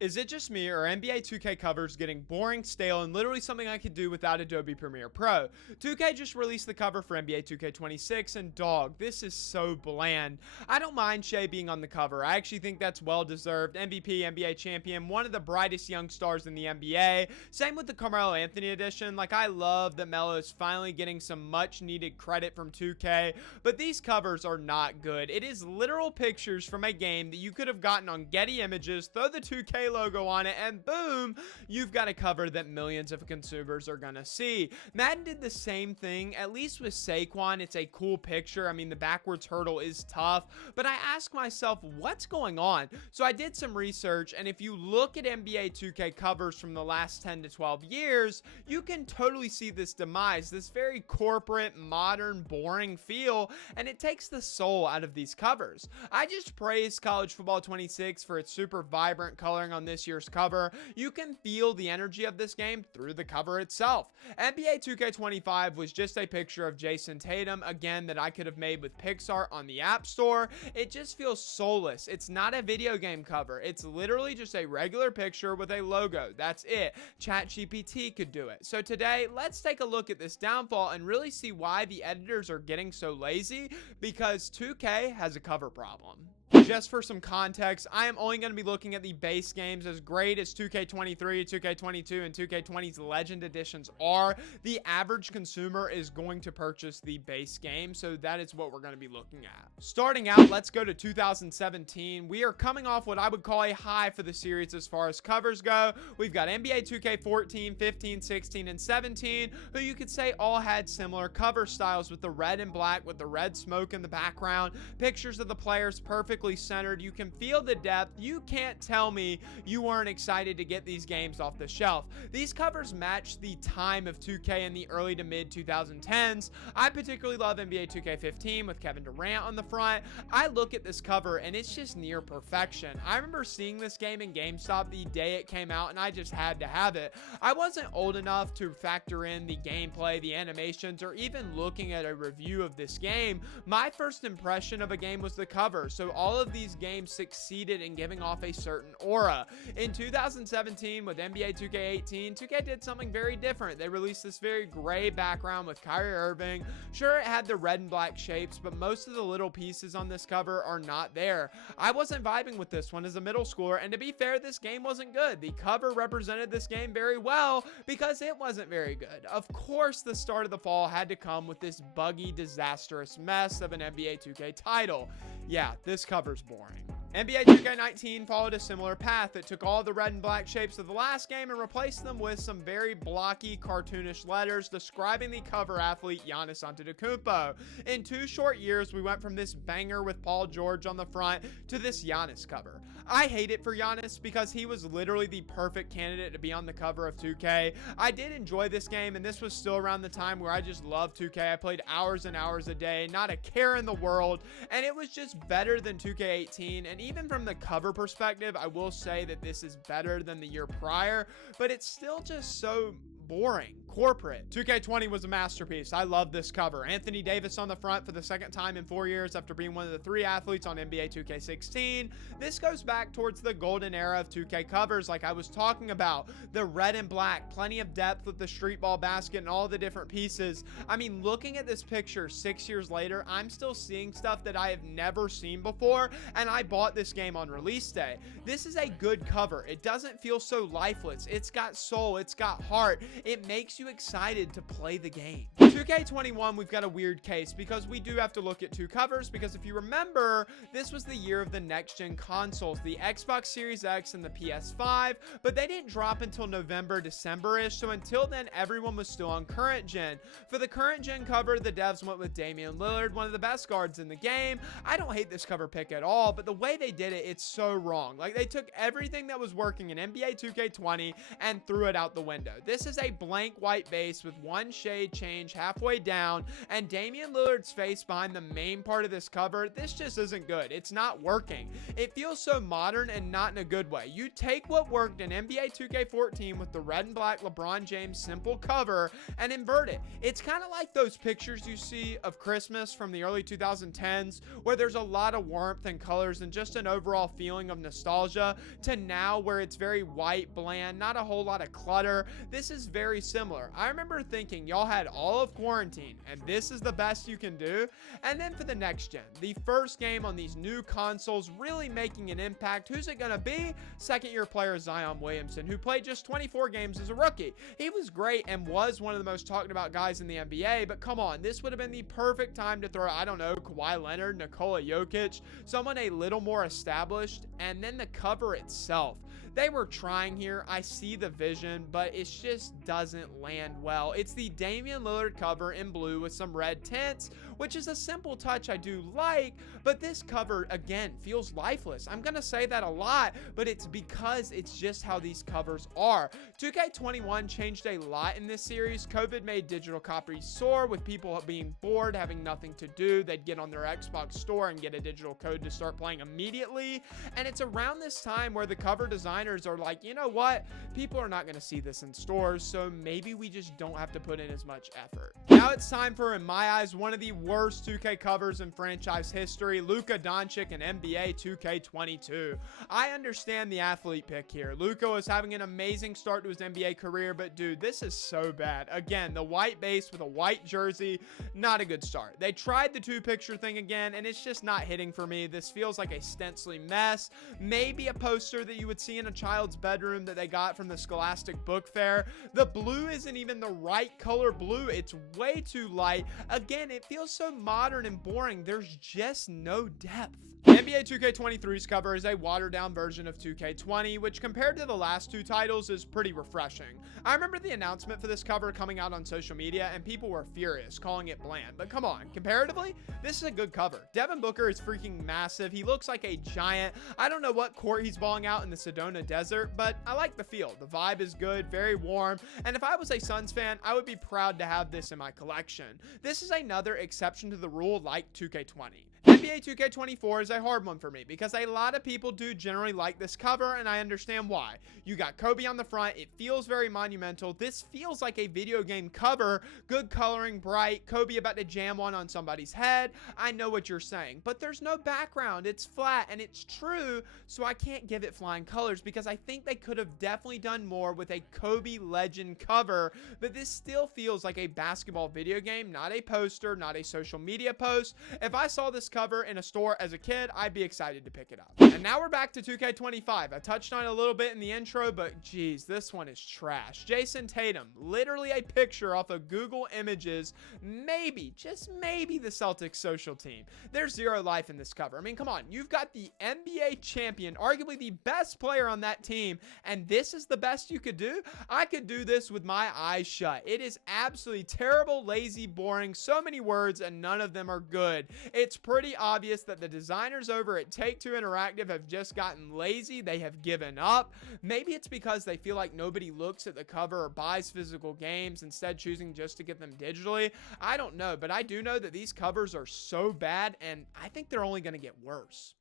Is it just me, or NBA 2K covers getting boring, stale, and literally something I could do without Adobe Premiere Pro? 2K just released the cover for NBA 2K26, and dog, this is so bland. I don't mind Shea being on the cover. I actually think that's well deserved. MVP, NBA champion, one of the brightest young stars in the NBA. Same with the Carmelo Anthony edition. Like, I love that Melo is finally getting some much needed credit from 2K, but these covers are not good. It is literal pictures from a game that you could have gotten on Getty Images, throw the 2K logo on it, and boom, you've got a cover that millions of consumers are gonna see. Madden did the same thing, at least with Saquon. It's a cool picture. I mean, the backwards hurdle is tough, but I ask myself, what's going on? So I did some research, and if you look at NBA 2K covers from the last 10 to 12 years, you can totally see this demise, this very corporate, modern, boring feel, and it takes the soul out of these covers. I just praised College Football 26 for its super vibrant coloring on this year's cover. You can feel the energy of this game through the cover itself. NBA 2K25 was just a picture of Jason Tatum, again, that I could have made with Pixar on the App Store. It just feels soulless. It's not a video game cover. It's literally just a regular picture with a logo. That's it. ChatGPT could do it. So today, let's take a look at this downfall and really see why the editors are getting so lazy, because 2K has a cover problem. Just for some context, I am only going to be looking at the base games. As great as 2K23, 2K22, and 2K20's Legend Editions are, the average consumer is going to purchase the base game, so that is what we're going to be looking at. Starting out, let's go to 2017. We are coming off what I would call a high for the series as far as covers go. We've got NBA 2K14, 15, 16, and 17, who you could say all had similar cover styles with the red and black with the red smoke in the background, pictures of the players perfectly centered. You can feel the depth. You can't tell me you weren't excited to get these games off the shelf. These covers match the time of 2K in the early to mid 2010s. I particularly love NBA 2K15 with Kevin Durant on the front. I look at this cover and it's just near perfection. I remember seeing this game in GameStop the day it came out, and I just had to have it. I wasn't old enough to factor in the gameplay, the animations, or even looking at a review of this game. My first impression of a game was the cover, so all of these games succeeded in giving off a certain aura. In 2017 with NBA 2K18, 2K did something very different. They released this very gray background with Kyrie Irving. Sure, it had the red and black shapes, but most of the little pieces on this cover are not there. I wasn't vibing with this one as a middle schooler, and to be fair, this game wasn't good. The cover represented this game very well because it wasn't very good. Of course, the start of the fall had to come with this buggy, disastrous mess of an NBA 2K title. Yeah, this cover's boring. NBA 2K19 followed a similar path. It took all the red and black shapes of the last game and replaced them with some very blocky, cartoonish letters describing the cover athlete Giannis Antetokounmpo. In 2 short years, we went from this banger with Paul George on the front to this Giannis cover. I hate it for Giannis because he was literally the perfect candidate to be on the cover of 2K. I did enjoy this game, and this was still around the time where I just loved 2K. I played hours and hours a day, not a care in the world, and it was just better than 2K18. And even from the cover perspective, I will say that this is better than the year prior, but it's still just so boring, corporate. 2K20 was a masterpiece. I love this cover. Anthony Davis on the front for the second time in 4 years after being one of the 3 athletes on NBA 2K16. This goes back towards the golden era of 2K covers like I was talking about. The red and black, plenty of depth with the street ball basket and all the different pieces. I mean, looking at this picture 6 years later, I'm still seeing stuff that I have never seen before, and I bought this game on release day. This is a good cover. It doesn't feel so lifeless. It's got soul. It's got heart. It makes you excited to play the game. 2K21, we've got a weird case because we do have to look at 2 covers, because if you remember, this was the year of the next-gen consoles, the Xbox Series X and the PS5, but they didn't drop until November, December-ish, so until then, everyone was still on current gen. For the current gen cover, the devs went with Damian Lillard, one of the best guards in the game. I don't hate this cover pick at all, but the way they did it, it's so wrong. Like, they took everything that was working in NBA 2K20 and threw it out the window. This is a blank white base with one shade change halfway down, and Damian Lillard's face behind the main part of this cover. This just isn't good. It's not working. It feels so modern and not in a good way. You take what worked in NBA 2K14 with the red and black LeBron James simple cover and invert it. It's kind of like those pictures you see of Christmas from the early 2010s where there's a lot of warmth and colors and just an overall feeling of nostalgia, to now where it's very white, bland, not a whole lot of clutter. This is very similar. I remember thinking y'all had all of quarantine and this is the best you can do. And then for the next gen, the first game on these new consoles really making an impact. Who's it gonna be? Second year player Zion Williamson, who played just 24 games as a rookie. He was great and was one of the most talked about guys in the NBA, but come on, this would have been the perfect time to throw, I don't know, Kawhi Leonard, Nikola Jokic, someone a little more established. And then the cover itself, they were trying here. I see the vision, but it just doesn't land well. It's the Damian Lillard cover in blue with some red tints, which is a simple touch I do like, but this cover, again, feels lifeless. I'm gonna say that a lot, but it's because it's just how these covers are. 2K21 changed a lot in this series. COVID made digital copies soar, with people being bored, having nothing to do. They'd get on their Xbox store and get a digital code to start playing immediately. And it's around this time where the cover designers are like, you know what? People are not gonna see this in stores, so maybe we just don't have to put in as much effort. Now it's time for, in my eyes, one of the worst 2K covers in franchise history, Luka Doncic and NBA 2K22. I understand the athlete pick here. Luka was having an amazing start to his NBA career, but dude, this is so bad. Again, the white base with a white jersey, not a good start. They tried the two-picture thing again, and it's just not hitting for me. This feels like a stencily mess. Maybe a poster that you would see in a child's bedroom that they got from the Scholastic Book Fair. The blue isn't even the right color blue. It's way too light. Again, it feels so modern and boring. There's just no depth. NBA 2K23's cover is a watered-down version of 2K20, which compared to the last two titles is pretty refreshing. I remember the announcement for this cover coming out on social media and people were furious, calling it bland. But come on, comparatively, this is a good cover. Devin Booker is freaking massive. He looks like a giant. I don't know what court he's balling out in the Sedona Desert, but I like the feel. The vibe is good, very warm, and if I was a Suns fan, I would be proud to have this in my collection. This is another exception to the rule like 2K20. NBA 2K24 is a hard one for me because a lot of people do generally like this cover, and I understand why. You got Kobe on the front. It feels very monumental. This feels like a video game cover. Good coloring, bright. Kobe about to jam one on somebody's head. I know what you're saying, but there's no background. It's flat, and it's true, so I can't give it flying colors because I think they could have definitely done more with a Kobe legend cover, but this still feels like a basketball video game, not a poster, not a social media post. If I saw this cover in a store as a kid, I'd be excited to pick it up. And now we're back to 2K25. I touched on it a little bit in the intro, but geez, this one is trash. Jason Tatum, literally a picture off of Google Images, maybe, just maybe the Celtics social team. There's zero life in this cover. I mean, come on, you've got the NBA champion, arguably the best player on that team, and this is the best you could do? I could do this with my eyes shut. It is absolutely terrible, lazy, boring, so many words, and none of them are good. It's pretty obvious that the designers over at Take-Two Interactive have just gotten lazy. They have given up. Maybe it's because they feel like nobody looks at the cover or buys physical games, instead choosing just to get them digitally. I don't know, but I do know that these covers are so bad, and I think they're only going to get worse.